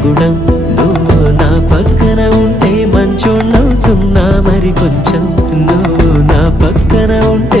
సుగుణం. నువ్వు నా పక్కన ఉంటే మంచోళ్ళవుతున్నా మరి కొంచెం. నువ్వు నా పక్కన ఉంటే